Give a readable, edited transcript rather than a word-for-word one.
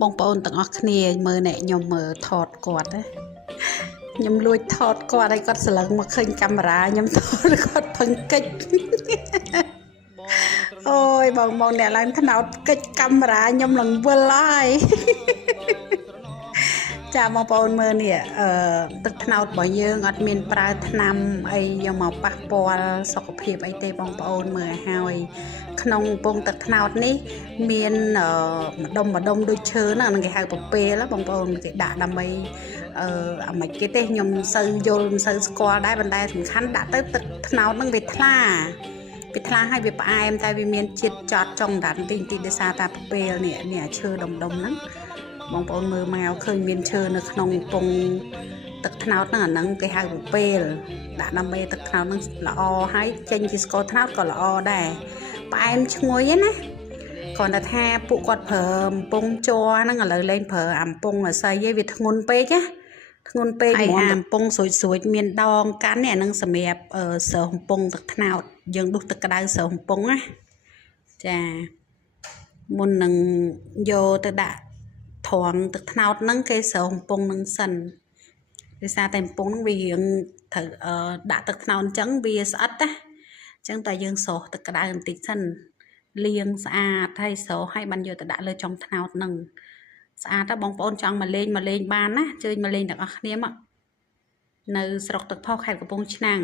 បងប្អូនទាំងអស់គ្នាមើលអ្នកខ្ញុំមើលថតគាត់ណាខ្ញុំលួចថតគាត់ឲ្យគាត់ស្លឹងមកឃើញកាមេរ៉ាខ្ញុំថតគាត់ផឹងកិច្ចអូយបងអ្នកឡើងថ្នោតកិច្ចកាមេរ៉ាខ្ញុំឡើងវិលហើយចាបងប្អូនមើលនេះទឹកថ្នោតរបស់យើងអត់មានប្រើថ្នាំអីយកមកប៉ះពាល់សុខភាពអីទេបងប្អូនមើលឲ្យក្នុងពងទឹកថ្នោតនេះមានម្ដុំដូចឈើហ្នឹងគេហៅពពេលបងប្អូនគេដាក់ដើម្បីអាមិនគេទេខ្ញុំមិនសូវយល់មិនសូវស្គាល់ដែរប៉ុន្តែសំខាន់ដាក់ទៅទឹកថ្នោតហ្នឹងវាថ្លាឲ្យវាផ្អែមតែវាមានជាតិចត់ចុងដាត់បន្តិចដោយសារតែពពេលនេះឈើដុំហ្នឹងបងប្អូនមើលមកឃើញមានឈើនៅក្នុងពងទឹកថ្នោតហ្នឹងអាហ្នឹងគេហៅពពេលដាក់ដើម្បីទឹកថ្នោតហ្នឹងល្អហើយចេញជាស្ករត្នោតក៏ល្អដែរផ្អែមឈ្ងុយណាគ្រាន់តែថាពួកគាត់ប្រើអំពងជ័រហ្នឹងឥឡូវលែងប្រើអំពងអាស័យឯងវាធ្ងន់ពេកណាធ្ងន់ពេកហើយអំពងស្រួចមានដងកាន់នេះអានឹងសម្រាប់ស្រោះអំពងទឹកថ្នោតយើងដុសទឹកក្តៅស្រោះអំពងណាចាមុននឹងយកទៅដាក់ត្រង់ទឹកថ្នោតហ្នឹងគេស្រោះអំពងហ្នឹងសិនដោយសារតែអំពងហ្នឹងវារៀងត្រូវដាក់ទឹកថ្នោតអញ្ចឹងវាស្អិតណាអញ្ចឹងតែយើងស្រោះទឹកក្តៅបន្តិចសិនលាងស្អាតហើយស្រោះហើយបានយកទៅដាក់លើចុងថ្នោតហ្នឹងស្អាតទៅបងប្អូនចង់មកលេងបានណាជើញមកលេងទាំងអស់គ្នាមកនៅស្រុកទឹកផុសខេត្តកំពង់ឆ្នាំង